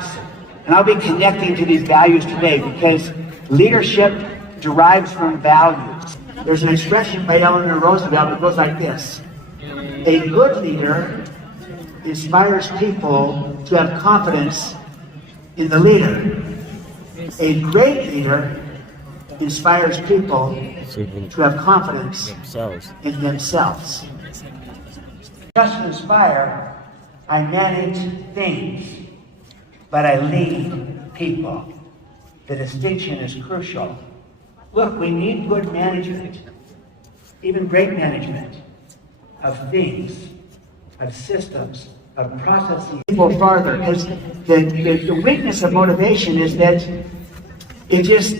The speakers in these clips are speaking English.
values. And I'll be connecting to these values today because leadership derives from values. There's an expression by Eleanor Roosevelt that goes like this: a good leader inspires people to have confidence in the leader. A great leader inspires people to have confidence in themselves. Trust and inspire, I manage things, but I lead people. The distinction is crucial. Look, we need good management, even great management, of things, of systems, of processes. People farther, because the weakness of motivation is that it just,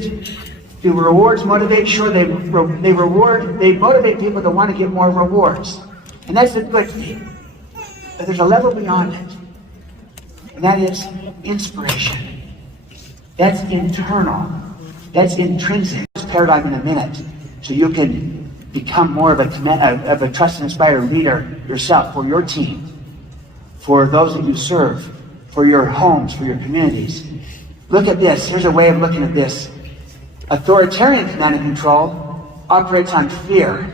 do rewards motivate? Sure, they motivate people to want to get more rewards. And that's a good thing. But there's a level beyond it. And that is inspiration. That's internal. That's intrinsic. This paradigm in a minute, so you can become more of a trust and inspire leader yourself, for your team, for those that you serve, for your homes, for your communities. Look at this. Here's a way of looking at this. Authoritarian command and control operates on fear.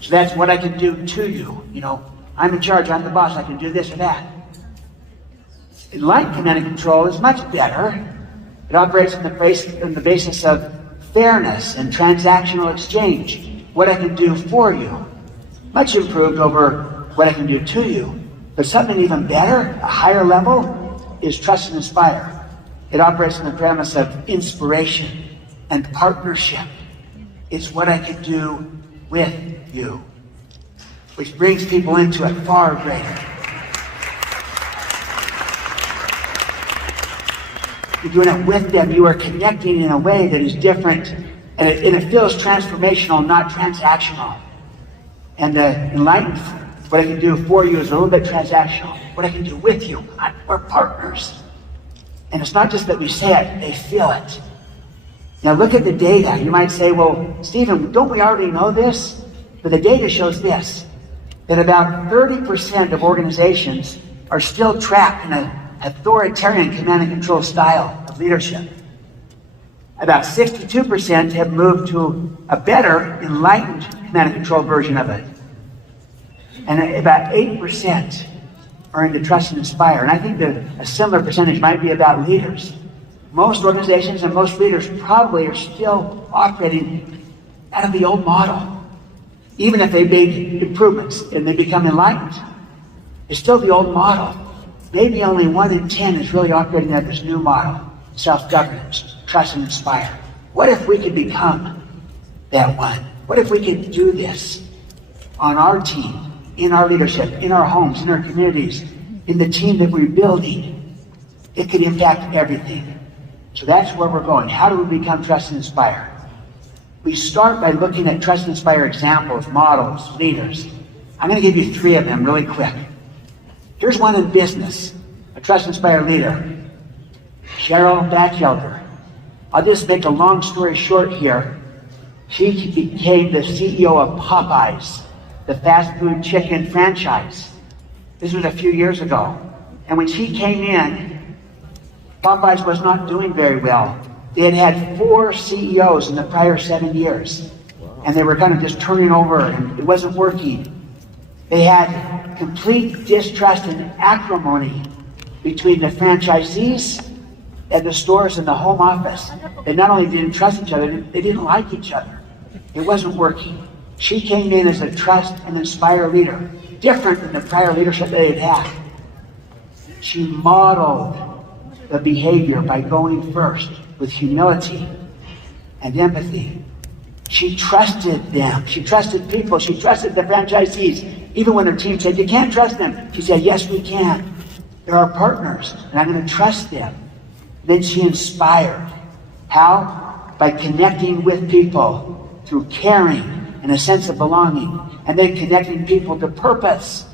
So that's what I can do to you. You know, I'm in charge, I'm the boss, I can do this or that. Enlightened command and control is much better. It operates on the basis of fairness and transactional exchange. What I can do for you. Much improved over what I can do to you. But something even better, a higher level, is trust and inspire. It operates on the premise of inspiration and partnership. It's what I can do with you, which brings people into it far greater. You're doing it with them. You are connecting in a way that is different, and it feels transformational, not transactional. And the enlightened, what I can do for you is a little bit transactional. What I can do with you, we're partners. And it's not just that we say it, they feel it. Now look at the data. You might say, well, Stephen, don't we already know this? But the data shows this, that about 30% of organizations are still trapped in an authoritarian command and control style of leadership. About 62% have moved to a better, enlightened command and control version of it. And about 8% are into trust and inspire. And I think that a similar percentage might be about leaders. Most organizations and most leaders probably are still operating out of the old model. Even if they made improvements and they become enlightened, it's still the old model. Maybe only 1 in 10 is really operating out of this new model, self-governance, trust and inspire. What if we could become that one? What if we could do this on our team, in our leadership, in our homes, in our communities, in the team that we're building? It could impact everything. So that's where we're going. How do we become trust and inspire? We start by looking at trust and inspire examples, models, leaders. I'm going to give you 3 of them really quick. Here's one in business, a trust and inspire leader, Cheryl Batchelder. I'll just make a long story short here. She became the CEO of Popeyes, the fast food chicken franchise. This was a few years ago. And when she came in, Popeyes was not doing very well. They had had 4 CEOs in the prior 7 years. And they were kind of just turning over and it wasn't working. They had complete distrust and acrimony between the franchisees and the stores and the home office. They not only didn't trust each other, they didn't like each other. It wasn't working. She came in as a trust and inspire leader, different than the prior leadership they had had. She modeled the behavior by going first with humility and empathy. She trusted them. She trusted people. She trusted the franchisees. Even when their team said, you can't trust them, she said, yes, we can. They're our partners, and I'm going to trust them. Then she inspired. How? By connecting with people through caring and a sense of belonging, and then connecting people to purpose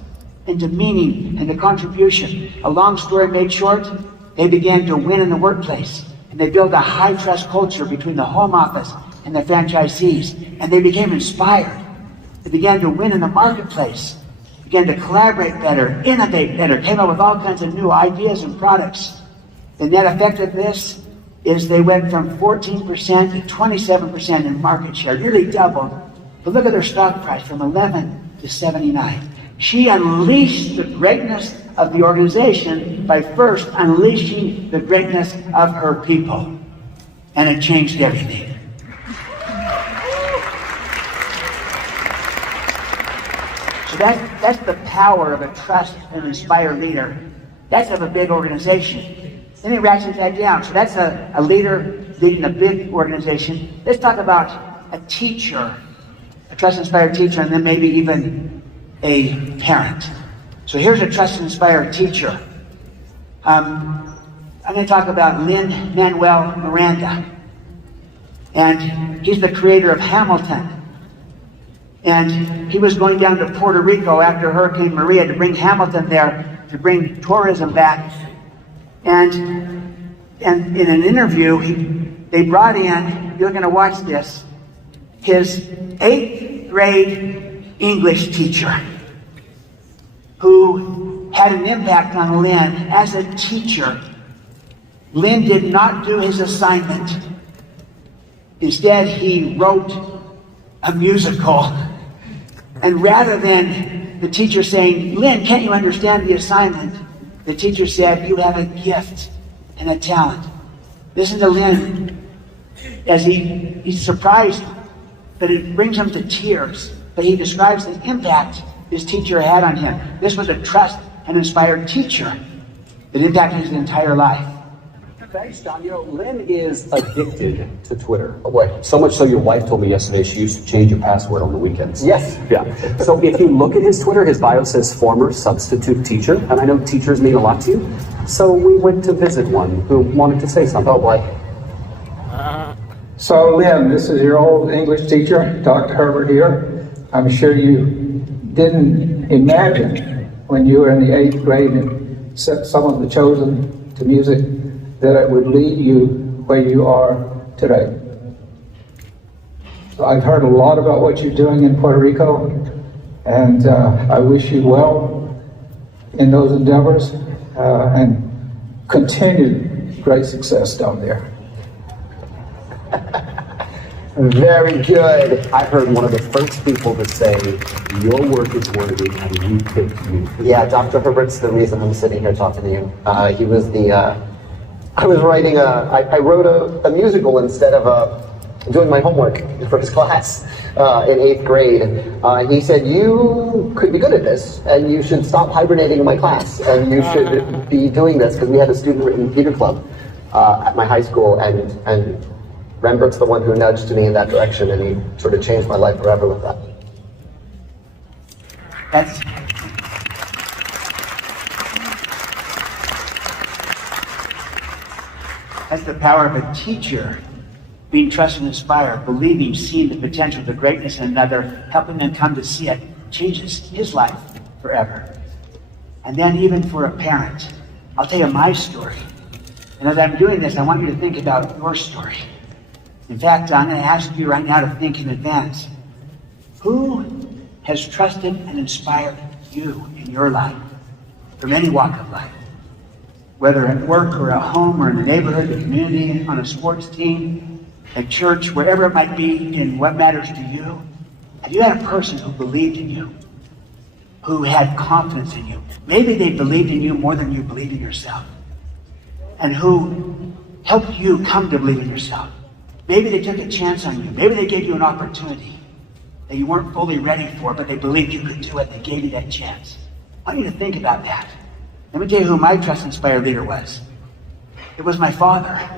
and to meaning and to contribution. A long story made short, they began to win in the workplace, and they built a high-trust culture between the home office and the franchisees, and they became inspired. They began to win in the marketplace, began to collaborate better, innovate better, came up with all kinds of new ideas and products. The net effect of this is they went from 14% to 27% in market share, nearly doubled. But look at their stock price, from 11 to 79. She unleashed the greatness of the organization by first unleashing the greatness of her people. And it changed everything. So that's the power of a trust and inspired leader. That's of a big organization. Then he ratchets that down. So that's a leader leading a big organization. Let's talk about a teacher, a trust inspired teacher, and then maybe even a parent. So here's a trust inspired teacher. I'm going to talk about Lin-Manuel Miranda. And he's the creator of Hamilton. And he was going down to Puerto Rico after Hurricane Maria to bring Hamilton there, to bring tourism back. And in an interview, they brought in, you're going to watch this, his 8th grade English teacher who had an impact on Lin as a teacher. Lin did not do his assignment. Instead, he wrote a musical. And rather than the teacher saying, Lin, can't you understand the assignment? The teacher said, you have a gift and a talent. Listen to Lin as he's surprised, but it brings him to tears. But he describes the impact his teacher had on him. This was a trust and inspired teacher that impacted his entire life. Thanks, Don. You know, Lynn is addicted to Twitter. Oh boy. So much so your wife told me yesterday she used to change your password on the weekends. Yes. Yeah. So if you look at his Twitter, his bio says former substitute teacher. And I know teachers mean a lot to you. So we went to visit one who wanted to say something. Oh boy. So Lynn, this is your old English teacher, Dr. Herbert here. I'm sure you didn't imagine when you were in the 8th grade and set some of the chosen to music that it would lead you where you are today. So I've heard a lot about what you're doing in Puerto Rico, and I wish you well in those endeavors and continued great success down there. Very good. I heard one of the first people to say, your work is worthy and we picked you. Yeah, Dr. Herbert's the reason I'm sitting here talking to you. He was the, I wrote a musical instead of doing my homework for his class in 8th grade. He said, you could be good at this and you should stop hibernating in my class and you should be doing this, because we had a student-written theater club at my high school, and Rembrandt's the one who nudged me in that direction, and he sort of changed my life forever with that. That's the power of a teacher, being trusted and inspired, believing, seeing the potential, the greatness in another, helping them come to see it, changes his life forever. And then even for a parent, I'll tell you my story. And as I'm doing this, I want you to think about your story. In fact, I'm going to ask you right now to think in advance. Who has trusted and inspired you in your life, from any walk of life? Whether at work or at home or in the neighborhood, the community, on a sports team, at church, wherever it might be in what matters to you. Have you had a person who believed in you, who had confidence in you? Maybe they believed in you more than you believed in yourself, and who helped you come to believe in yourself. Maybe they took a chance on you. Maybe they gave you an opportunity that you weren't fully ready for, but they believed you could do it. They gave you that chance. I want you to think about that. Let me tell you who my trust-inspired leader was. It was my father,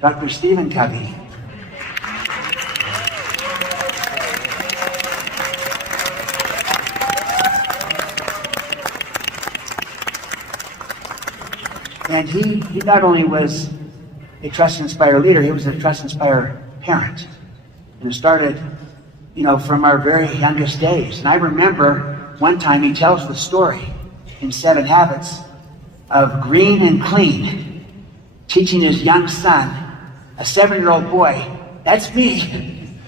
Dr. Stephen Covey. And he not only was a trust-inspired leader, he was a trust-inspired parent. And it started, from our very youngest days. And I remember one time he tells the story in 7 Habits of Green and Clean, teaching his young son, a 7-year-old boy, that's me,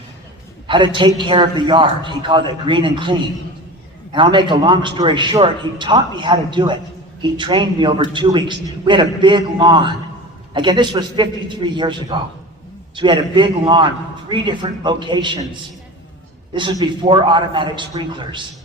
how to take care of the yard. He called it Green and Clean. And I'll make a long story short, he taught me how to do it. he trained me over 2 weeks. We had a big lawn. Again, this was 53 years ago. So we had a big lawn, 3 different locations. This was before automatic sprinklers.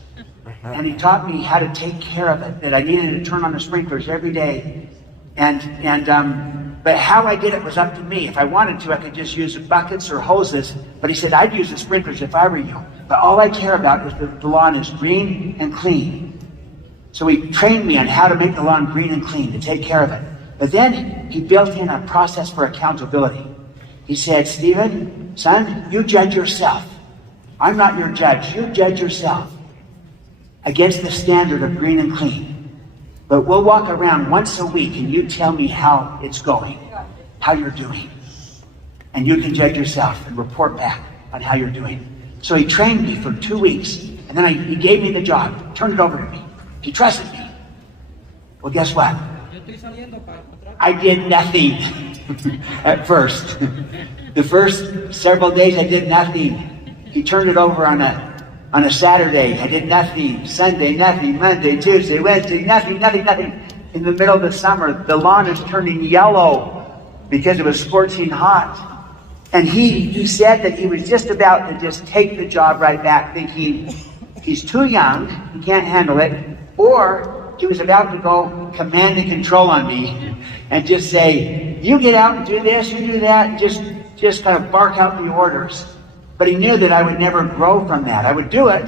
And he taught me how to take care of it, that I needed to turn on the sprinklers every day. But how I did it was up to me. If I wanted to, I could just use buckets or hoses. But he said, I'd use the sprinklers if I were you. But all I care about is that the lawn is green and clean. So he trained me on how to make the lawn green and clean, to take care of it. But then he built in a process for accountability. He said, Stephen, son, you judge yourself. I'm not your judge. You judge yourself against the standard of green and clean. But we'll walk around once a week and you tell me how it's going, how you're doing. And you can judge yourself and report back on how you're doing. So he trained me for 2 weeks, and then he gave me the job, turned it over to me. He trusted me. Well, guess what? I did nothing at first. The first several days I did nothing. He turned it over on a Saturday. I did nothing. Sunday, nothing. Monday, Tuesday, Wednesday, nothing. In the middle of the summer, the lawn is turning yellow because it was scorching hot. And he said that he was just about to just take the job right back, thinking he's too young, he can't handle it, or he was about to go command and control on me and just say, you get out and do this, you do that, and just kind of bark out the orders. But he knew that I would never grow from that. I would do it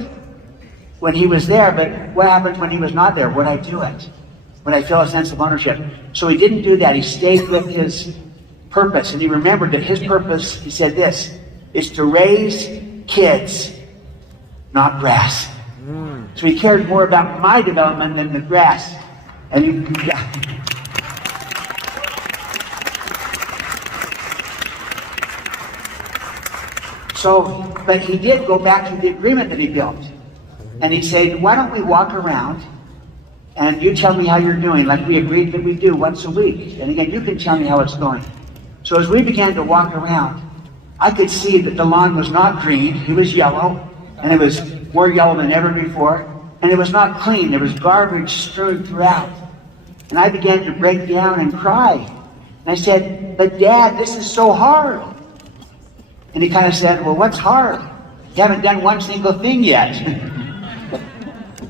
when he was there, but what happens when he was not there? Would I do it? Would I feel a sense of ownership? So he didn't do that. He stayed with his purpose, and he remembered that his purpose, he said this, is to raise kids, not grass. So he cared more about my development than the grass. And but he did go back to the agreement that he built. And he said, why don't we walk around and you tell me how you're doing, like we agreed that we do once a week. And again, you can tell me how it's going. So as we began to walk around, I could see that the lawn was not green, it was yellow, and it was more yellow than ever before, and it was not clean, there was garbage strewn throughout. And I began to break down and cry. And I said, but Dad, this is so hard. And he kind of said, well, what's hard? You haven't done one single thing yet.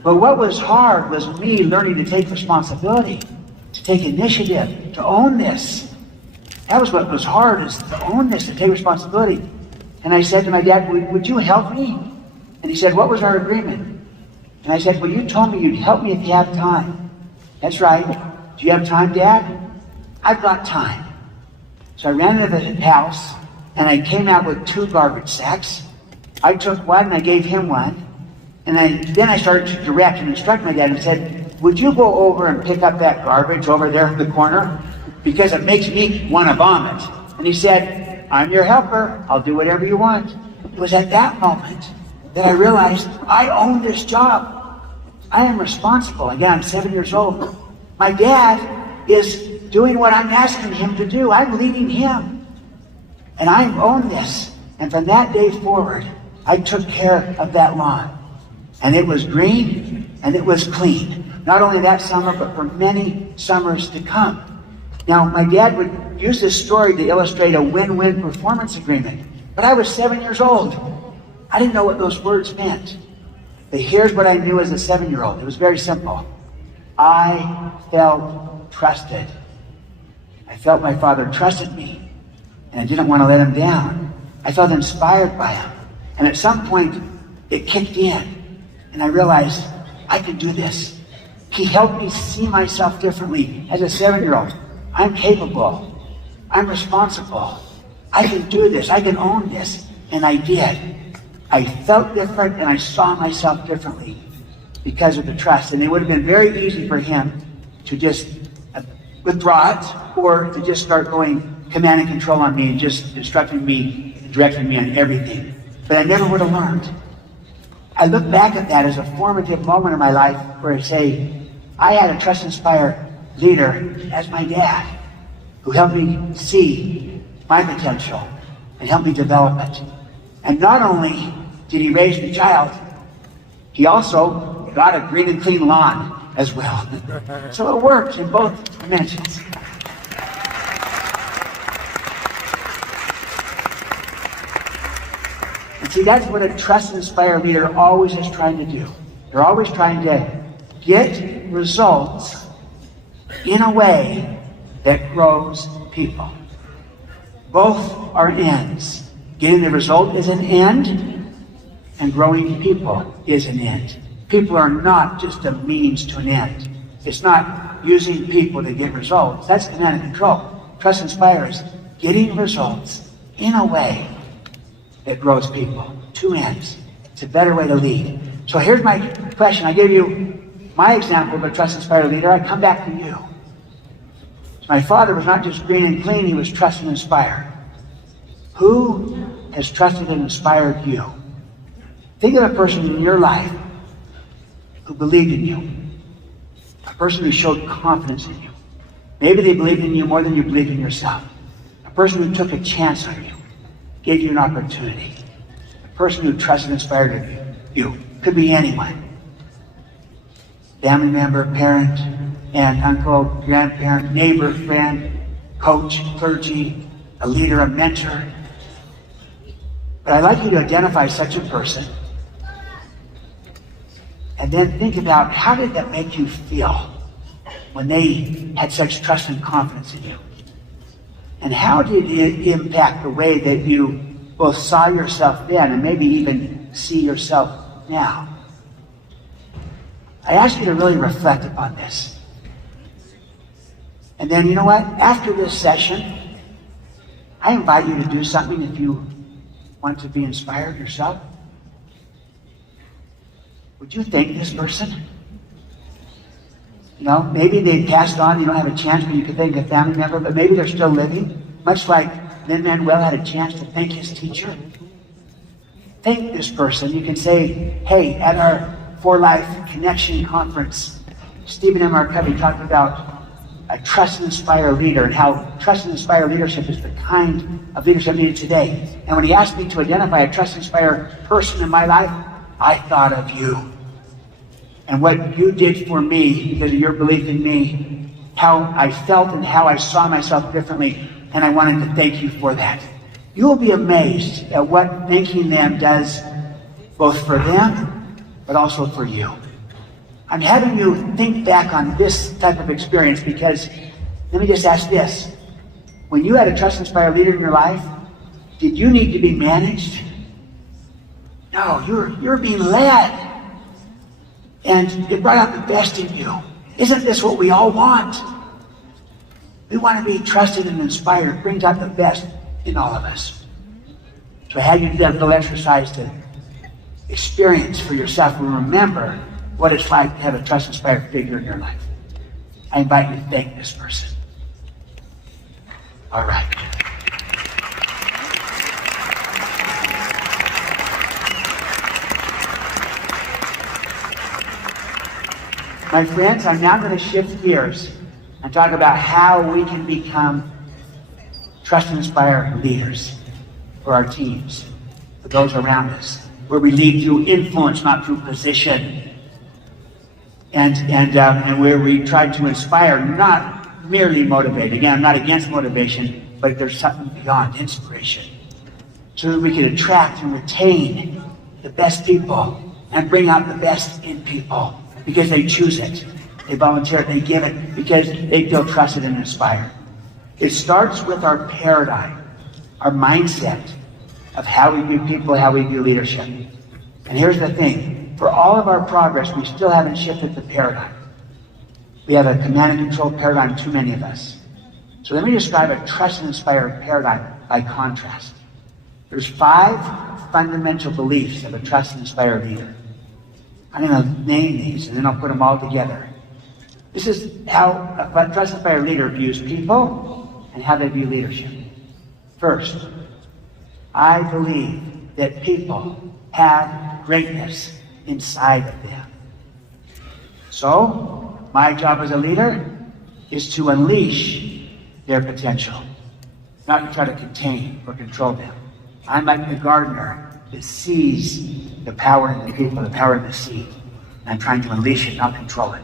But what was hard was me learning to take responsibility, to take initiative, to own this. That was what was hard, is to own this, to take responsibility. And I said to my dad, would you help me? And he said, what was our agreement? And I said, well, you told me you'd help me if you have time. That's right. Do you have time, Dad? I've got time. So I ran into the house, and I came out with 2 garbage sacks. I took one, and I gave him one. And then I started to direct and instruct my dad and said, would you go over and pick up that garbage over there in the corner? Because it makes me want to vomit. And he said, I'm your helper. I'll do whatever you want. It was at that moment that I realized I own this job. I am responsible. Again, I'm 7 years old. My dad is doing what I'm asking him to do. I'm leading him. And I own this. And from that day forward, I took care of that lawn. And it was green and it was clean. Not only that summer, but for many summers to come. Now, my dad would use this story to illustrate a win-win performance agreement. But I was 7 years old. I didn't know what those words meant. But here's what I knew as a 7-year-old. It was very simple. I felt trusted. I felt my father trusted me, and I didn't want to let him down. I felt inspired by him. And at some point, it kicked in, and I realized I could do this. He helped me see myself differently as a 7-year-old. I'm capable. I'm responsible. I can do this. I can own this. And I did. I felt different and I saw myself differently because of the trust. And it would have been very easy for him to just withdraw it or to just start going command and control on me and just instructing me, directing me on everything. But I never would have learned. I look back at that as a formative moment in my life where I say, I had a trust-inspired leader as my dad who helped me see my potential and helped me develop it. And not only did he raise the child, he also got a green and clean lawn. as well. So it works in both dimensions. And see, that's what a trust and inspire leader always is trying to do. They're always trying to get results in a way that grows people. Both are ends. Getting the result is an end, and growing people is an end. People are not just a means to an end. It's not using people to get results. That's command and control. Trust and inspire is getting results in a way that grows people. Two ends. It's a better way to lead. So here's my question. I gave you my example of a trust and inspire leader. I come back to you. So my father was not just green and clean, he was trust and inspire. Who has trusted and inspired you? Think of a person in your life who believed in you. A person who showed confidence in you. Maybe they believed in you more than you believed in yourself. A person who took a chance on you, gave you an opportunity. A person who trusted and inspired you. Could be anyone. Family member, parent, aunt, uncle, grandparent, neighbor, friend, coach, clergy, a leader, a mentor. But I'd like you to identify such a person and then think about how did that make you feel when they had such trust and confidence in you? And how did it impact the way that you both saw yourself then and maybe even see yourself now? I ask you to really reflect upon this. And then, you know what? After this session, I invite you to do something if you want to be inspired yourself. Would you thank this person? You know, maybe they passed on, you don't have a chance, but you could thank a family member, but maybe they're still living, much like Lin-Manuel had a chance to thank his teacher. Thank this person. You can say, hey, at our For Life Connection conference, Stephen M. R. Covey talked about a trust and inspire leader and how trust and inspire leadership is the kind of leadership needed today. And when he asked me to identify a trust and inspire person in my life, I thought of you. And what you did for me because of your belief in me, how I felt and how I saw myself differently, and I wanted to thank you for that. You will be amazed at what thanking them does both for them, but also for you. I'm having you think back on this type of experience because, let me just ask this. When you had a trust inspired leader in your life, did you need to be managed? No, you're being led. And it brought out the best in you. Isn't this what we all want? We want to be trusted and inspired. It brings out the best in all of us. So I had you do that little exercise to experience for yourself and remember what it's like to have a trust-inspired figure in your life. I invite you to thank this person. All right. My friends, I'm now going to shift gears and talk about how we can become trust and inspire leaders for our teams, for those around us, where we lead through influence, not through position. And where we try to inspire, not merely motivate. Again, I'm not against motivation, but there's something beyond inspiration. So that we can attract and retain the best people and bring out the best in people because they choose it. They volunteer it, they give it because they feel trusted and inspired. It starts with our paradigm, our mindset of how we view people, how we view leadership. And here's the thing. For all of our progress, we still haven't shifted the paradigm. We have a command and control paradigm, too many of us. So let me describe a trust and inspired paradigm by contrast. There's 5 fundamental beliefs of a trust and inspired leader. I'm going to name these and then I'll put them all together. This is how a trust and inspired leader views people and how they view leadership. First, I believe that people have greatness inside of them. So, my job as a leader is to unleash their potential, not to try to contain or control them. I'm like the gardener that sees the power in the people, the power in the seed. And I'm trying to unleash it, not control it.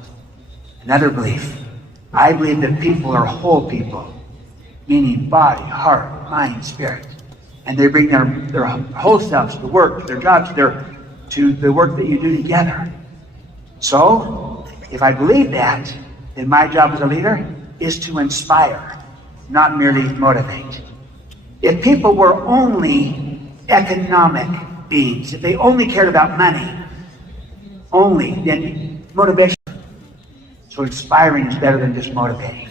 Another belief. I believe that people are whole people, meaning body, heart, mind, spirit. And they bring their whole selves to work, to their jobs, to the work that you do together. So, if I believe that, then my job as a leader is to inspire, not merely motivate. If people were only economic beings, if they only cared about money, then motivation. So inspiring is better than just motivating.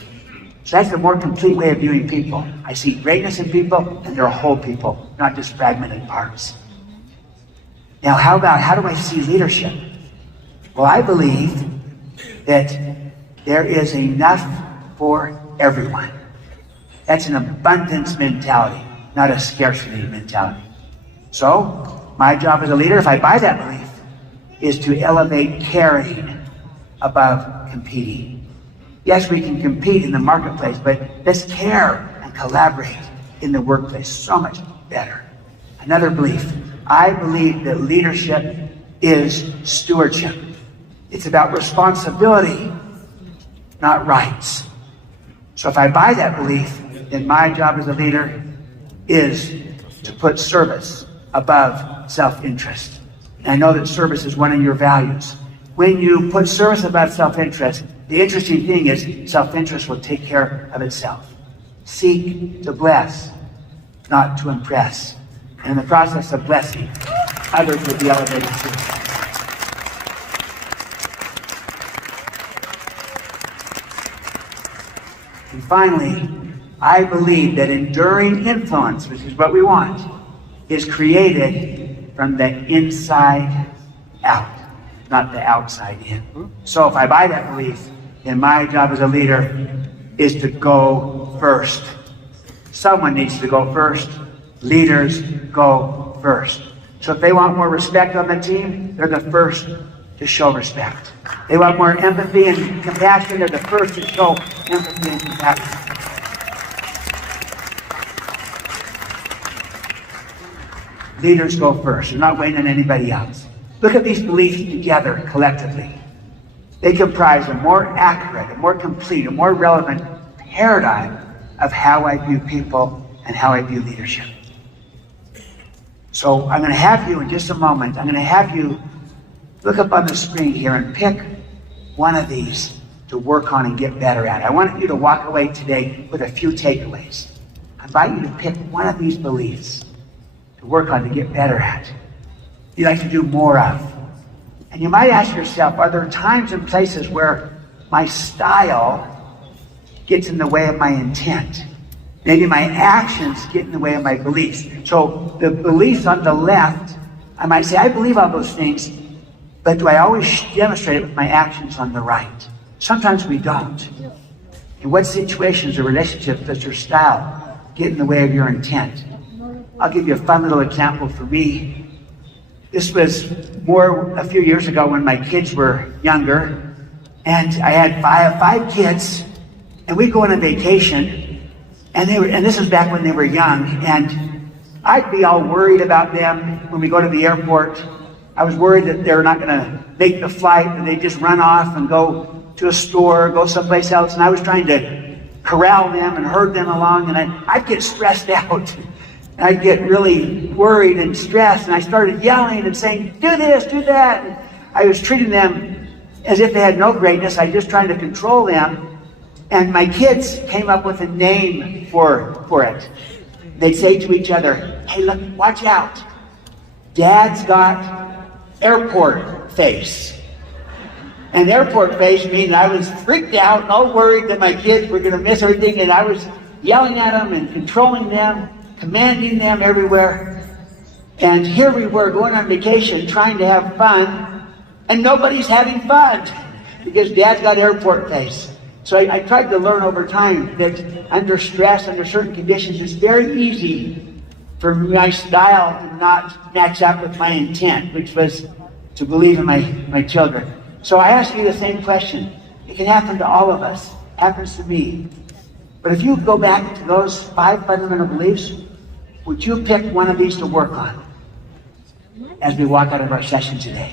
So that's the more complete way of viewing people. I see greatness in people, and they're whole people, not just fragmented parts. Now, how do I see leadership? Well, I believe that there is enough for everyone. That's an abundance mentality, not a scarcity mentality. So, my job as a leader, if I buy that belief, is to elevate caring above competing. Yes, we can compete in the marketplace, but let's care and collaborate in the workplace. So much better. Another belief. I believe that leadership is stewardship. It's about responsibility, not rights. So if I buy that belief, then my job as a leader is to put service above self-interest. And I know that service is one of your values. When you put service above self-interest, the interesting thing is self-interest will take care of itself. Seek to bless, not to impress. And in the process of blessing, others will be elevated too. And finally, I believe that enduring influence, which is what we want, is created from the inside out, not the outside in. So if I buy that belief, then my job as a leader is to go first. Someone needs to go first. Leaders go first. So if they want more respect on the team, they're the first to show respect. They want more empathy and compassion, they're the first to show empathy and compassion. Leaders go first. They're not waiting on anybody else. Look at these beliefs together collectively. They comprise a more accurate, a more complete, a more relevant paradigm of how I view people and how I view leadership. So I'm going to have you in just a moment, I'm going to have you look up on the screen here and pick one of these to work on and get better at. I want you to walk away today with a few takeaways. I invite you to pick one of these beliefs to work on, to get better at. You'd like to do more of. And you might ask yourself, are there times and places where my style gets in the way of my intent? Maybe my actions get in the way of my beliefs. So the beliefs on the left, I might say, I believe all those things, but do I always demonstrate it with my actions on the right? Sometimes we don't. In what situations or relationships does your style get in the way of your intent? I'll give you a fun little example for me. This was a few years ago when my kids were younger, and I had five kids, and we'd go on a vacation, and this is back when they were young, and I'd be all worried about them when we go to the airport. I was worried that they were not going to make the flight, and they'd just run off and go to a store, go someplace else, and I was trying to corral them and herd them along, and I'd get stressed out. And I'd get really worried and stressed, and I started yelling and saying, do this, do that. And I was treating them as if they had no greatness. I was just trying to control them. And my kids came up with a name for it. They'd say to each other, hey, look, watch out. Dad's got airport face. And airport face means I was freaked out and all worried that my kids were going to miss everything, and I was yelling at them and controlling them, commanding them everywhere. And here we were going on vacation trying to have fun, and nobody's having fun because Dad's got airport face. So I tried to learn over time that under stress, under certain conditions, it's very easy for my style to not match up with my intent, which was to believe in my children. So I ask you the same question. It can happen to all of us. It happens to me. But if you go back to those 5 fundamental beliefs, would you pick one of these to work on as we walk out of our session today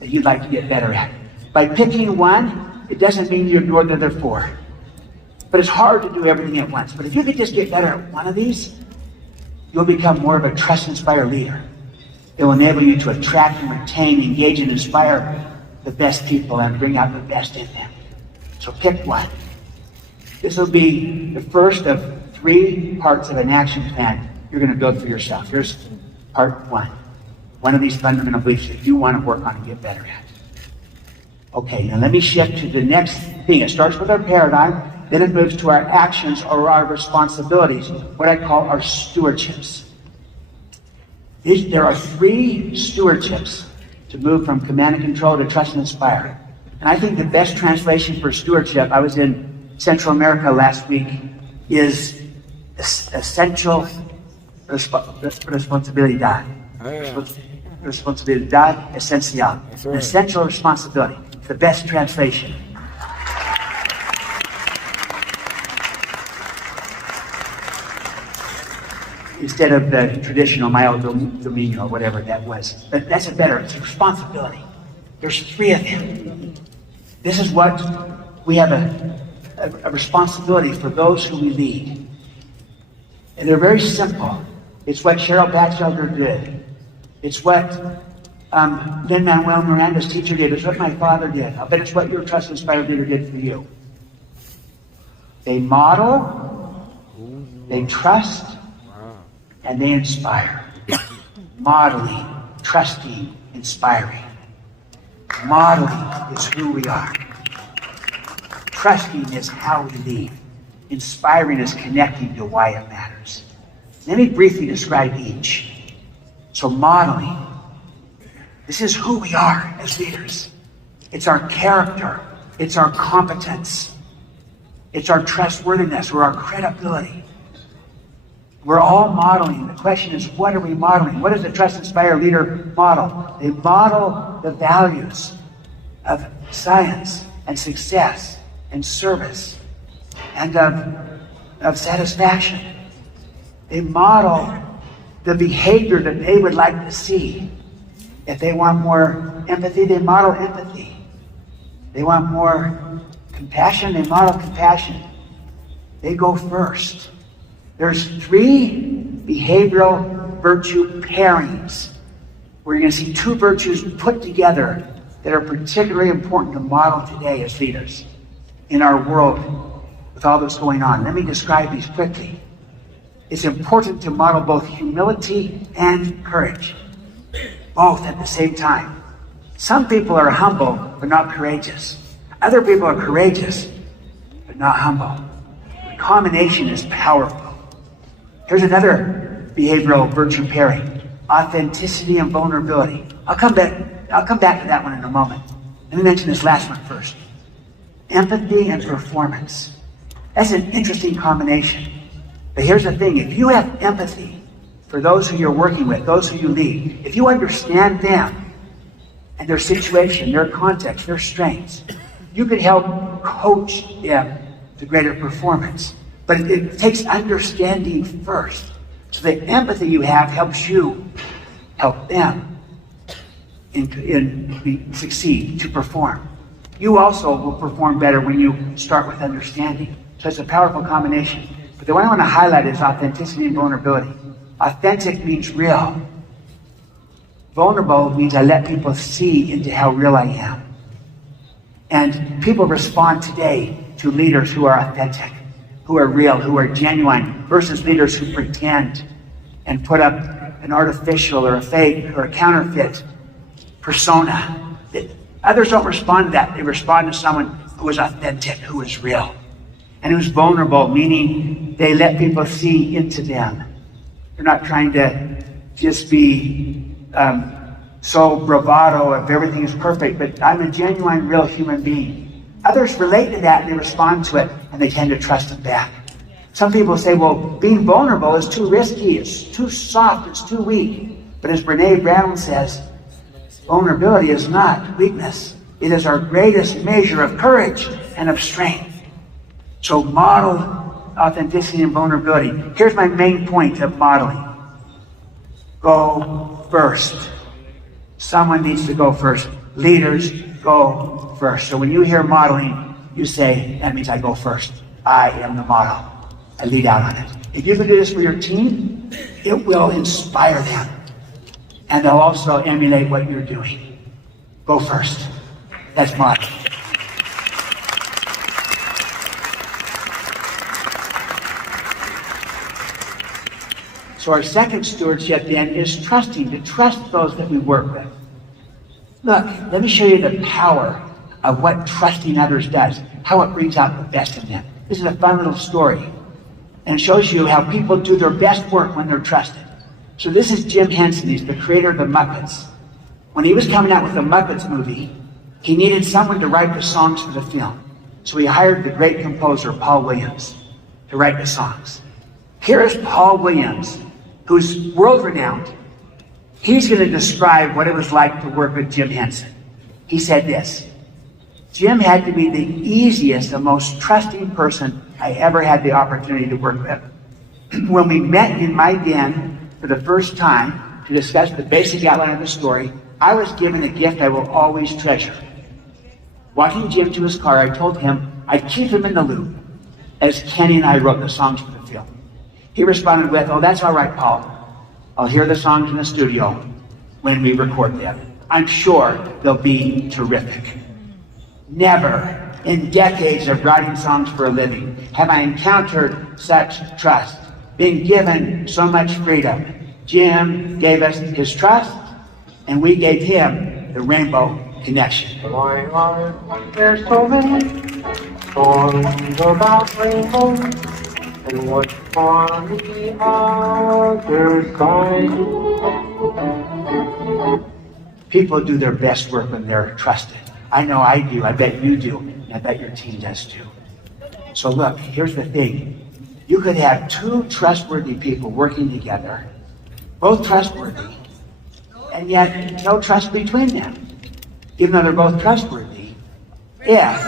that you'd like to get better at? By picking one, it doesn't mean you ignore the other four. But it's hard to do everything at once. But if you could just get better at one of these, you'll become more of a trust and inspire leader. It will enable you to attract and retain, engage and inspire the best people and bring out the best in them. So pick one. This will be the first of 3 parts of an action plan you're going to build for yourself. Here's part 1. One of these fundamental beliefs that you want to work on and get better at. Okay, now let me shift to the next thing. It starts with our paradigm, then it moves to our actions or our responsibilities, what I call our stewardships. There are 3 stewardships to move from command and control to trust and inspire. And I think the best translation for stewardship, I was in Central America last week, is essential responsabilidad. Responsabilidad esencial. Right. Essential responsibility. It's the best translation. Instead of the traditional mayor dominio or whatever that was. But that's a better, it's a responsibility. There's 3 of them. This is what we have a responsibility for those who we lead. And they're very simple. It's what Cheryl Batchelder did. It's what Lin-Manuel Miranda's teacher did. It's what my father did. I'll bet it's what your Trust and Inspire leader did for you. They model, they trust, and they inspire. Modeling, trusting, inspiring. Modeling is who we are. Trusting is how we lead. Inspiring is connecting to why it matters. Let me briefly describe each. So modeling. This is who we are as leaders. It's our character. It's our competence. It's our trustworthiness or our credibility. We're all modeling. The question is, what are we modeling? What does a Trust Inspire leader model? They model the values of science and success and service and of satisfaction. They model the behavior that they would like to see. If they want more empathy, they model empathy. They want more compassion, they model compassion. They go first. There's 3 behavioral virtue pairings where you're going to see 2 virtues put together that are particularly important to model today as leaders in our world with all that's going on. Let me describe these quickly. It's important to model both humility and courage, both at the same time. Some people are humble but not courageous. Other people are courageous but not humble. The combination is powerful. Here's another behavioral virtue pairing: authenticity and vulnerability. I'll come back to that one in a moment. Let me mention this last one first. Empathy and performance. That's an interesting combination. But here's the thing: if you have empathy for those who you're working with, those who you lead, if you understand them and their situation, their context, their strengths, you can help coach them to greater performance. But it takes understanding first. So the empathy you have helps you help them succeed, to perform. You also will perform better when you start with understanding. So it's a powerful combination. But the one I want to highlight is authenticity and vulnerability. Authentic means real. Vulnerable means I let people see into how real I am. And people respond today to leaders who are authentic, who are real, who are genuine, versus leaders who pretend and put up an artificial or a fake or a counterfeit persona. Others don't respond to that. They respond to someone who is authentic, who is real, and who's vulnerable, meaning they let people see into them. They're not trying to just be so bravado of everything is perfect, but I'm a genuine, real human being. Others relate to that and they respond to it, and they tend to trust it back. Some people say, well, being vulnerable is too risky, it's too soft, it's too weak. But as Brene Brown says, vulnerability is not weakness. It is our greatest measure of courage and of strength. So model authenticity and vulnerability. Here's my main point of modeling. Go first. Someone needs to go first. Leaders go first. So when you hear modeling, you say, that means I go first. I am the model. I lead out on it. If you can do this for your team, it will inspire them. And they'll also emulate what you're doing. Go first. That's modeling. So our second stewardship then is trusting, to trust those that we work with. Look, let me show you the power of what trusting others does, how it brings out the best in them. This is a fun little story, and it shows you how people do their best work when they're trusted. So this is Jim Henson, he's the creator of the Muppets. When he was coming out with the Muppets movie, he needed someone to write the songs for the film. So he hired the great composer, Paul Williams, to write the songs. Here is Paul Williams, who's world-renowned. He's going to describe what it was like to work with Jim Henson. He said this: Jim had to be the easiest and most trusting person I ever had the opportunity to work with. When we met in my den for the first time to discuss the basic outline of the story, I was given a gift I will always treasure. Walking Jim to his car, I told him I'd keep him in the loop as Kenny and I wrote the songs for the film. He responded with, "Oh, that's all right, Paul. I'll hear the songs in the studio when we record them. I'm sure they'll be terrific." Never in decades of writing songs for a living have I encountered such trust, been given so much freedom. Jim gave us his trust, and we gave him the Rainbow Connection. Why are there so many songs about rainbows? And what are the other kinds? People do their best work when they're trusted. I know I do. I bet you do. And I bet your team does too. So look, here's the thing. You could have two trustworthy people working together, both trustworthy, and yet no trust between them, even though they're both trustworthy, if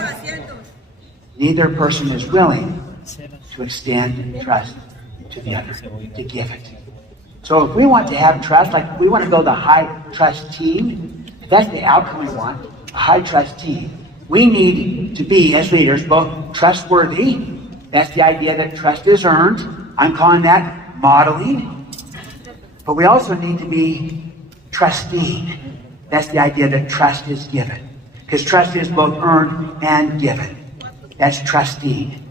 neither person is willing to extend trust to the other, to give it. So if we want to have trust, like we want to build a high trust team, if that's the outcome we want, a high trust team, we need to be, as leaders, both trustworthy. That's the idea that trust is earned. I'm calling that modeling. But we also need to be trusting. That's the idea that trust is given. Because trust is both earned and given. That's trusting.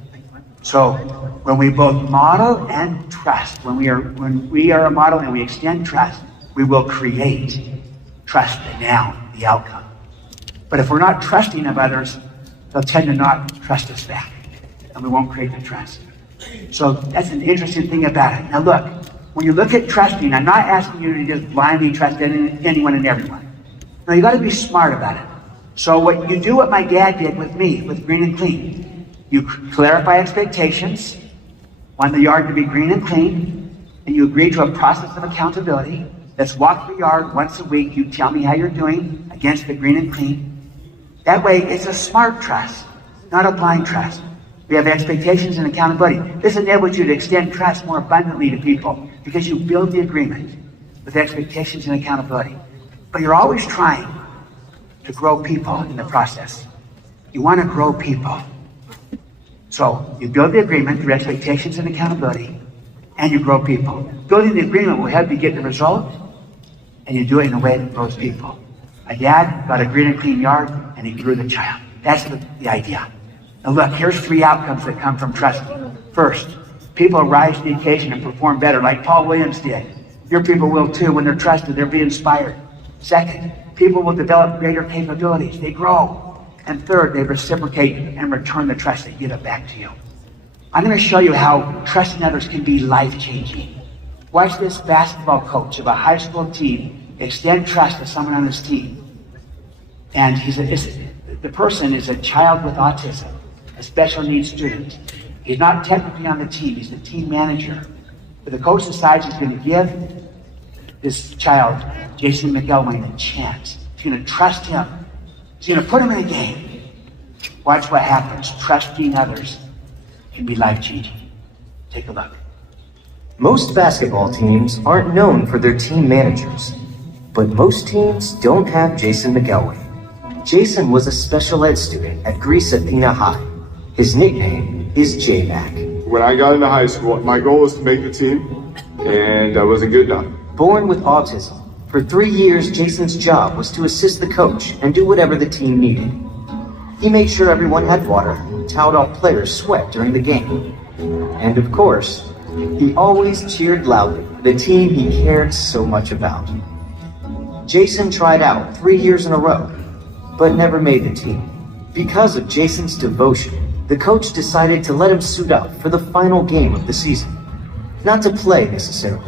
So when we both model and trust, when we are a model and we extend trust, we will create trust the noun, the outcome. But if we're not trusting of others, they'll tend to not trust us back, and we won't create the trust. So that's an interesting thing about it. Now look, when you look at trusting, I'm not asking you to just blindly trust anyone and everyone. No, you got to be smart about it. So what you do, what my dad did with me, with Green and Clean, you clarify expectations, want the yard to be green and clean, and you agree to a process of accountability. Let's walk the yard once a week. You tell me how you're doing against the green and clean. That way, it's a smart trust, not a blind trust. We have expectations and accountability. This enables you to extend trust more abundantly to people because you build the agreement with expectations and accountability. But you're always trying to grow people in the process. You want to grow people. So you build the agreement through expectations and accountability, and you grow people. Building the agreement will help you get the result, and you do it in a way that grows people. My dad got a green and clean yard, and he grew the child. That's the idea. Now look, here's 3 outcomes that come from trusting. First, people rise to the occasion and perform better, like Paul Williams did. Your people will too. When they're trusted, they'll be inspired. Second, people will develop greater capabilities. They grow. And third, they reciprocate and return the trust. They give it back to you. I'm going to show you how trusting others can be life-changing. Watch this basketball coach of a high school team extend trust to someone on his team. And the person is a child with autism, a special needs student. He's not technically on the team. He's the team manager. But the coach decides he's going to give this child, Jason McElwain, a chance. He's going to trust him. He's going to put him in a game. Watch what happens. Trusting others can be life-changing. Take a look. Most basketball teams aren't known for their team managers, but most teams don't have Jason McElwain. Jason was a special ed student at Greasapina High. His nickname is J-Mac. When I got into high school, my goal was to make the team, and I wasn't good enough. Born with autism, for 3 years, Jason's job was to assist the coach and do whatever the team needed. He made sure everyone had water, towed off players' sweat during the game. And of course, he always cheered loudly for the team he cared so much about. Jason tried out 3 years in a row, but never made the team. Because of Jason's devotion, the coach decided to let him suit up for the final game of the season. Not to play necessarily,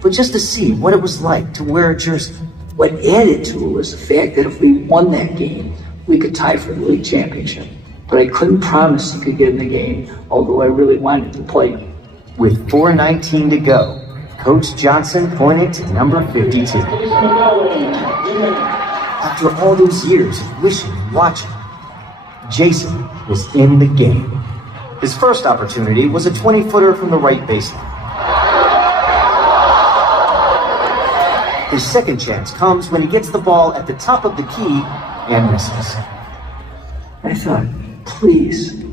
but just to see what it was like to wear a jersey. What added to it was the fact that if we won that game, we could tie for the league championship. But I couldn't promise he could get in the game, although I really wanted to play. With 4:19 to go, Coach Johnson pointed to number 52. After all those years of wishing and watching, Jason was in the game. His first opportunity was a 20-footer from the right baseline. His second chance comes when he gets the ball at the top of the key and misses. I thought, please,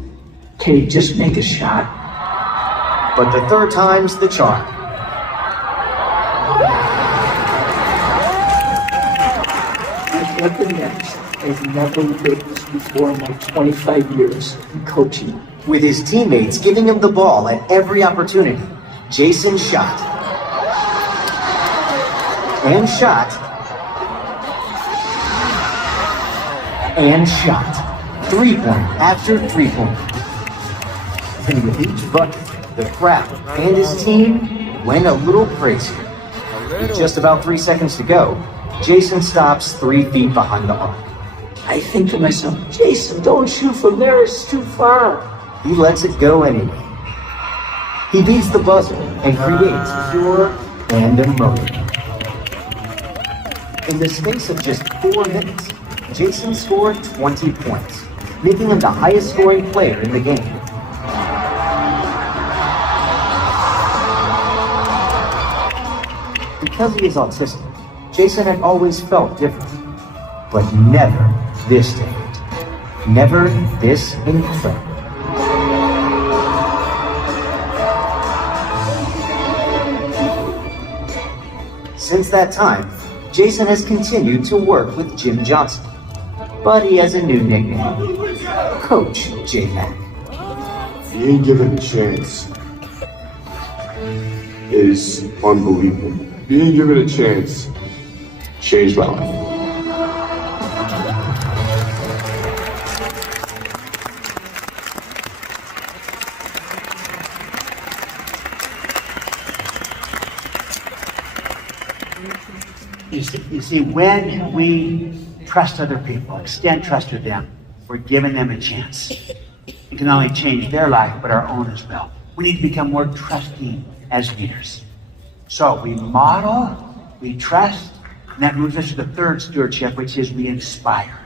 can he just make a shot? But the third time's the charm. Like the next, I've never witnessed before in my 25 years in coaching. With his teammates giving him the ball at every opportunity, Jason shot. And shot. And shot. 3-point after 3-point. And with each bucket, the crowd and his team went a little crazy. With just about 3 seconds to go, Jason stops 3 feet behind the arc. I think to myself, Jason, don't shoot from there, it's too far. He lets it go anyway. He beats the buzzer and creates pure pandemonium. In the space of just 4 minutes, Jason scored 20 points, making him the highest scoring player in the game. Because he is autistic, Jason had always felt different, but never this different, never this incredible. Since that time, Jason has continued to work with Jim Johnson, but he has a new nickname, Coach J-Mac. Being given a chance is unbelievable. Being given a chance changed my life. You see, when we trust other people, extend trust to them, we're giving them a chance. It can not only change their life, but our own as well. We need to become more trusting as leaders. So we model, we trust, and that moves us to the third stewardship, which is we inspire.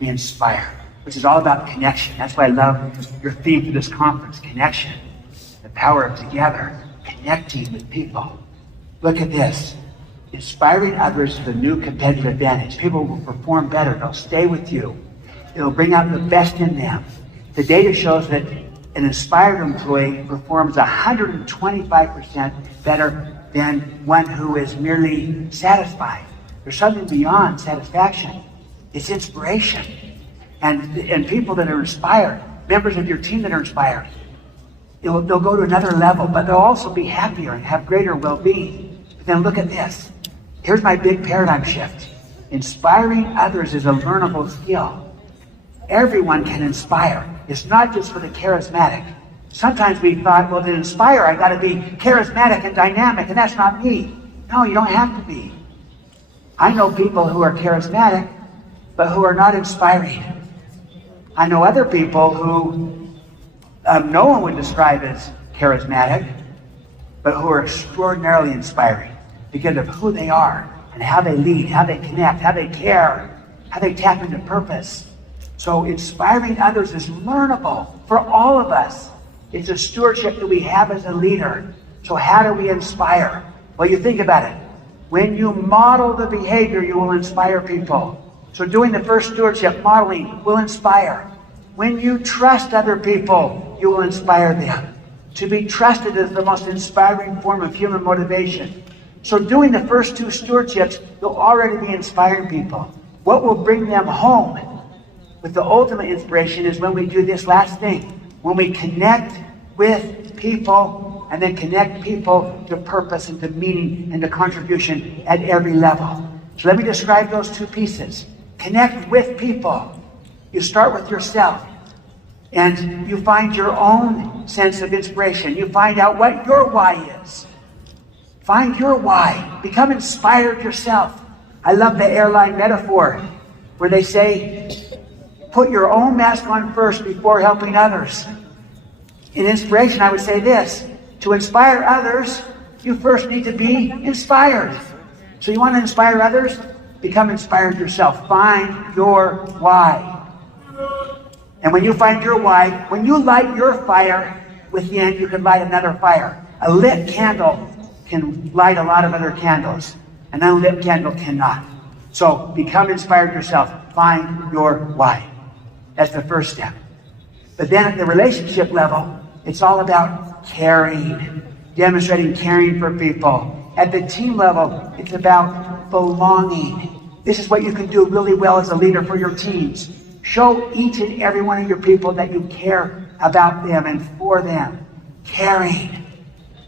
We inspire, which is all about connection. That's why I love your theme for this conference, connection. The power of together, connecting with people. Look at this. Inspiring others is a new competitive advantage. People will perform better. They'll stay with you. It'll bring out the best in them. The data shows that an inspired employee performs 125% better than one who is merely satisfied. There's something beyond satisfaction. It's inspiration. And people that are inspired, members of your team that are inspired, they'll go to another level, but they'll also be happier and have greater well-being. But then look at this. Here's my big paradigm shift. Inspiring others is a learnable skill. Everyone can inspire. It's not just for the charismatic. Sometimes we thought, well, to inspire, I got to be charismatic and dynamic, and that's not me. No, you don't have to be. I know people who are charismatic, but who are not inspiring. I know other people who no one would describe as charismatic, but who are extraordinarily inspiring because of who they are and how they lead, how they connect, how they care, how they tap into purpose. So inspiring others is learnable for all of us. It's a stewardship that we have as a leader. So how do we inspire? Well, you think about it. When you model the behavior, you will inspire people. So doing the first stewardship, modeling, will inspire. When you trust other people, you will inspire them. To be trusted is the most inspiring form of human motivation. So doing the first two stewardships, you'll already be inspiring people. What will bring them home with the ultimate inspiration is when we do this last thing. When we connect with people and then connect people to purpose and to meaning and to contribution at every level. So let me describe those two pieces. Connect with people. You start with yourself and you find your own sense of inspiration. You find out what your why is. Find your why. Become inspired yourself. I love the airline metaphor where they say, put your own mask on first before helping others. In inspiration, I would say this: to inspire others, you first need to be inspired. So you want to inspire others? Become inspired yourself. Find your why. And when you find your why, when you light your fire within, you can light another fire. A lit candle can light a lot of other candles. An unlit candle cannot. So become inspired yourself. Find your why. That's the first step. But then at the relationship level, it's all about caring, demonstrating caring for people. At the team level, it's about belonging. This is what you can do really well as a leader for your teams. Show each and every one of your people that you care about them and for them. Caring.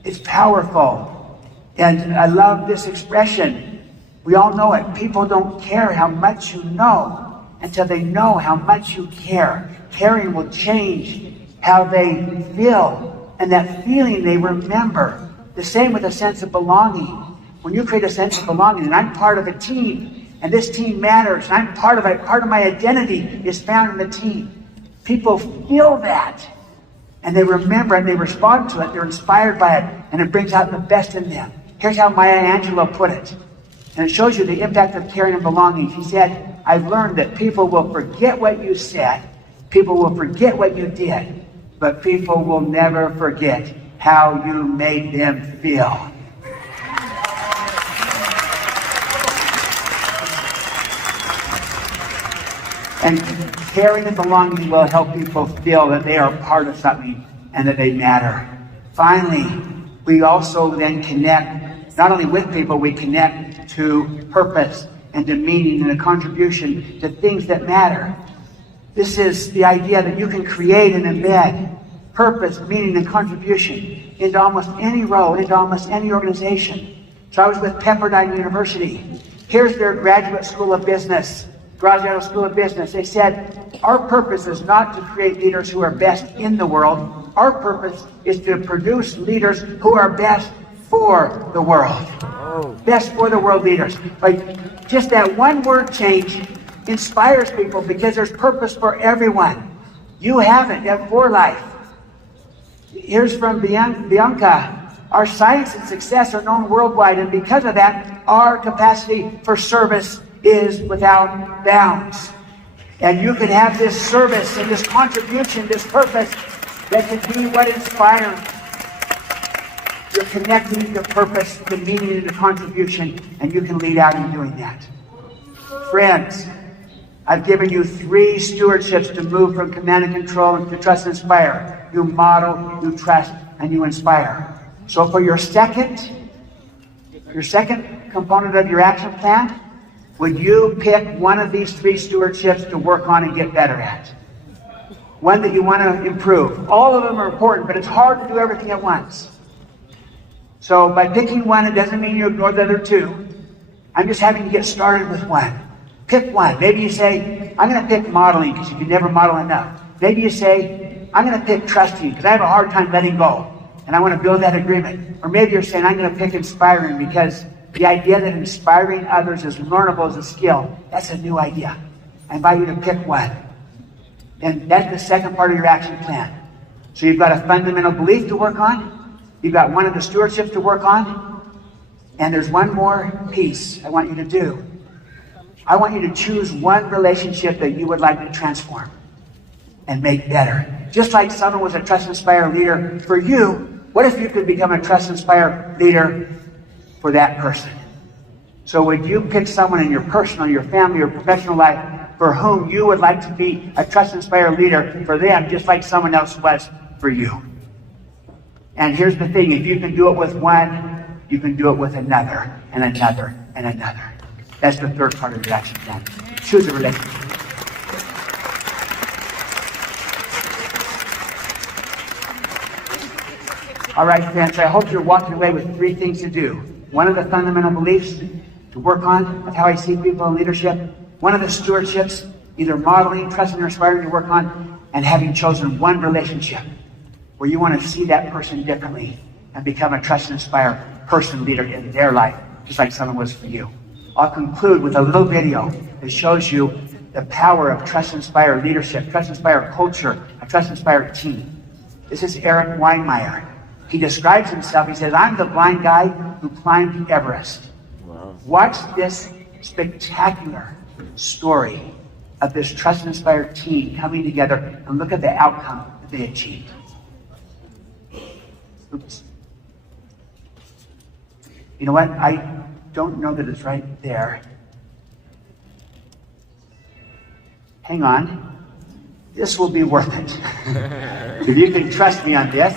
It's powerful. And I love this expression. We all know it. People don't care how much you know until they know how much you care. Caring will change how they feel, and that feeling they remember. The same with a sense of belonging. When you create a sense of belonging, and I'm part of a team, and this team matters, and I'm part of it, part of my identity is found in the team. People feel that, and they remember and they respond to it. They're inspired by it, and it brings out the best in them. Here's how Maya Angelou put it, and it shows you the impact of caring and belonging. She said, I've learned that people will forget what you said, people will forget what you did, but people will never forget how you made them feel. And caring and belonging will help people feel that they are part of something and that they matter. Finally, we also then connect, not only with people, we connect to purpose and to meaning and a contribution to things that matter. This is the idea that you can create and embed purpose, meaning, and contribution into almost any role, into almost any organization. So I was with Pepperdine University. Here's their graduate school of business, Graduate School of Business. They said, our purpose is not to create leaders who are best in the world. Our purpose is to produce leaders who are best for the world. Best for the world leaders. Like, just that one word change inspires people because there's purpose for everyone. You have it. You have for life. Here's from Bianca. Our science and success are known worldwide, and because of that, our capacity for service is without bounds. And you can have this service and this contribution, this purpose that can be what inspires. You're connecting the purpose, the meaning, and the contribution, and you can lead out in doing that. Friends, I've given you 3 stewardships to move from command and control into trust and inspire. You model, you trust, and you inspire. So for your second component of your action plan, would you pick one of these 3 stewardships to work on and get better at? One that you want to improve. All of them are important, but it's hard to do everything at once. So by picking one, it doesn't mean you ignore the other 2. I'm just having you get started with one. Pick one. Maybe you say, I'm going to pick modeling because you can never model enough. Maybe you say, I'm going to pick trusting because I have a hard time letting go and I want to build that agreement. Or maybe you're saying, I'm going to pick inspiring because the idea that inspiring others is learnable as a skill, that's a new idea. I invite you to pick one. And that's the second part of your action plan. So you've got a fundamental belief to work on. You've got one of the stewardships to work on. And there's one more piece I want you to do. I want you to choose one relationship that you would like to transform and make better. Just like someone was a Trust Inspire leader for you, what if you could become a Trust Inspire leader for that person? So would you pick someone in your personal, your family, or professional life for whom you would like to be a trust inspire leader for them, just like someone else was for you? And here's the thing, if you can do it with one, you can do it with another, and another, and another. That's the third part of the action plan. Choose a relationship. All right, friends, I hope you're walking away with 3 things to do. One of the fundamental beliefs to work on of how I see people in leadership. One of the stewardships, either modeling, trusting, or aspiring to work on, and having chosen one relationship where you want to see that person differently and become a trust and inspire person leader in their life, just like someone was for you. I'll conclude with a little video that shows you the power of trust and inspire leadership, trust and inspire culture, a trust and inspire team. This is Eric Weinmeier. He describes himself, he says, I'm the blind guy who climbed Everest. Wow. Watch this spectacular story of this trust and inspire team coming together, and look at the outcome that they achieved. Oops. You know what? I don't know that it's right there. Hang on. This will be worth it. If you can trust me on this.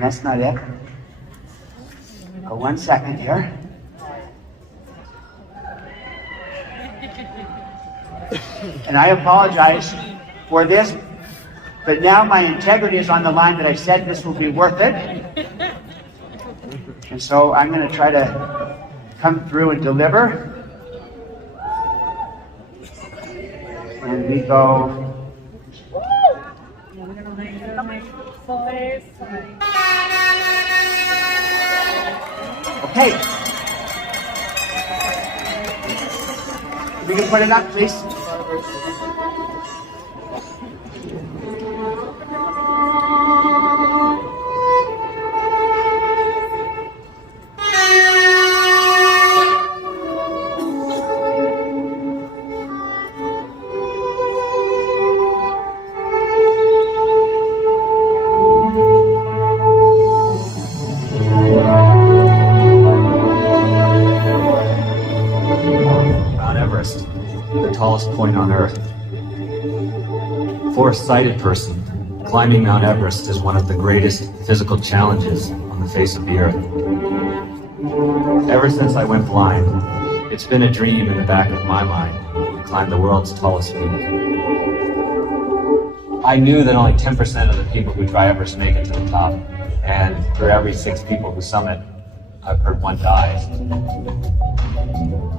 That's not it. Oh, 1 second here. And I apologize for this, but now my integrity is on the line that I said this will be worth it. And so I'm going to try to come through and deliver. And we go. Okay. We can put it up, please. Tallest point on Earth. For a sighted person, climbing Mount Everest is one of the greatest physical challenges on the face of the Earth. Ever since I went blind, it's been a dream in the back of my mind to climb the world's tallest peak. I knew that only 10% of the people who try Everest make it to the top, and for every 6 people who summit, I've heard 1 dies.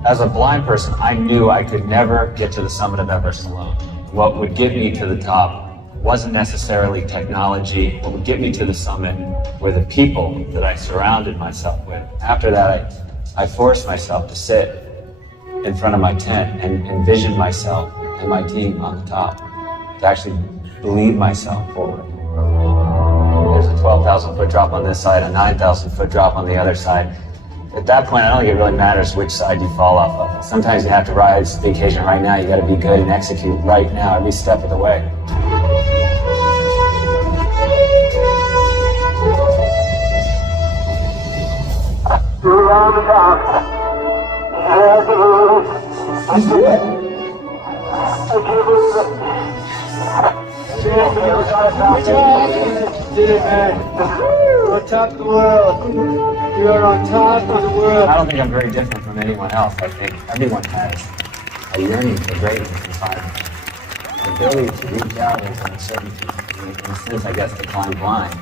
As a blind person, I knew I could never get to the summit of Everest alone. What would get me to the top wasn't necessarily technology. What would get me to the summit were the people that I surrounded myself with. After that, I forced myself to sit in front of my tent and envision myself and my team on the top, to actually believe myself forward. There's a 12,000-foot drop on this side, a 9,000-foot drop on the other side. At that point, I don't think it really matters which side you fall off of. Sometimes you have to rise to the occasion right now. You got to be good and execute right now, every step of the way. You're on the top. Have the move. I can't believe it. Good job. Did it, man. You're on top of the world. You are on top of the world. I don't think I'm very different from anyone else. I think everyone has a yearning for greatness inside them. The ability to reach out into uncertainty. In a sense, I guess, to climb blind.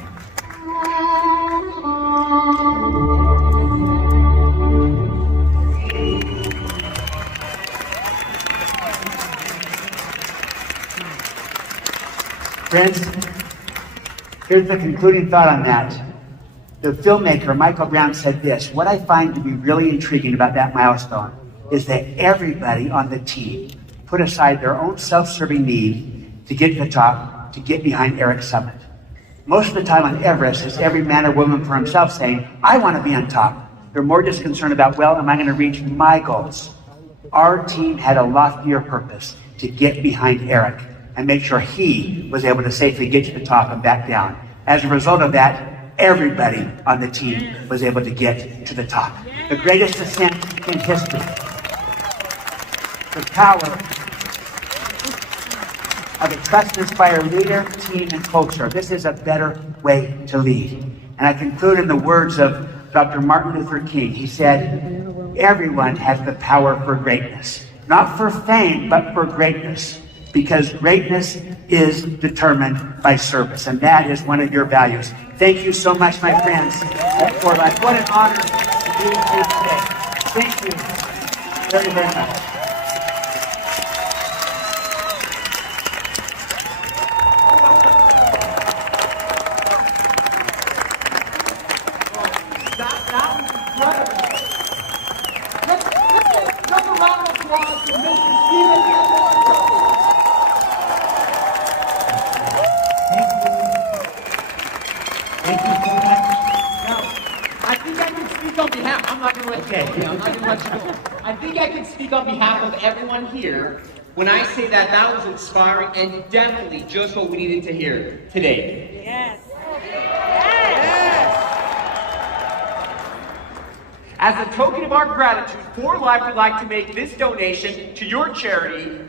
Friends, here's the concluding thought on that. The filmmaker, Michael Brown, said this: what I find to be really intriguing about that milestone is that everybody on the team put aside their own self-serving need to get to the top, to get behind Eric's summit. Most of the time on Everest, it's every man or woman for himself saying, I want to be on top. They're more just concerned about, well, am I going to reach my goals? Our team had a loftier purpose: to get behind Eric, and make sure he was able to safely get to the top and back down. As a result of that, everybody on the team was able to get to the top. The greatest ascent in history. The power of a trust-inspired leader, team, and culture. This is a better way to lead. And I conclude in the words of Dr. Martin Luther King. He said, everyone has the power for greatness. Not for fame, but for greatness. Because greatness is determined by service. And that is one of your values. Thank you so much, my friends, for life. What an honor to be here today. Thank you very, very much. I think I can speak on behalf of everyone here when I say that that was inspiring and definitely just what we needed to hear today. Yes. As a token of our gratitude, For Life would like to make this donation to your charity,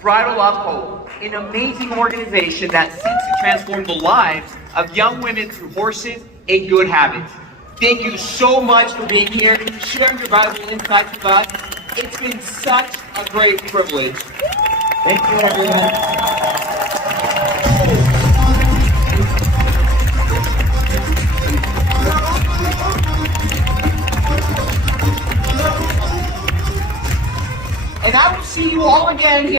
Bridal of Hope, an amazing organization that seeks to transform the lives of young women through horses and good habits. Thank you so much for being here, sharing your valuable insights with us. It's been such a great privilege. Thank you, everyone.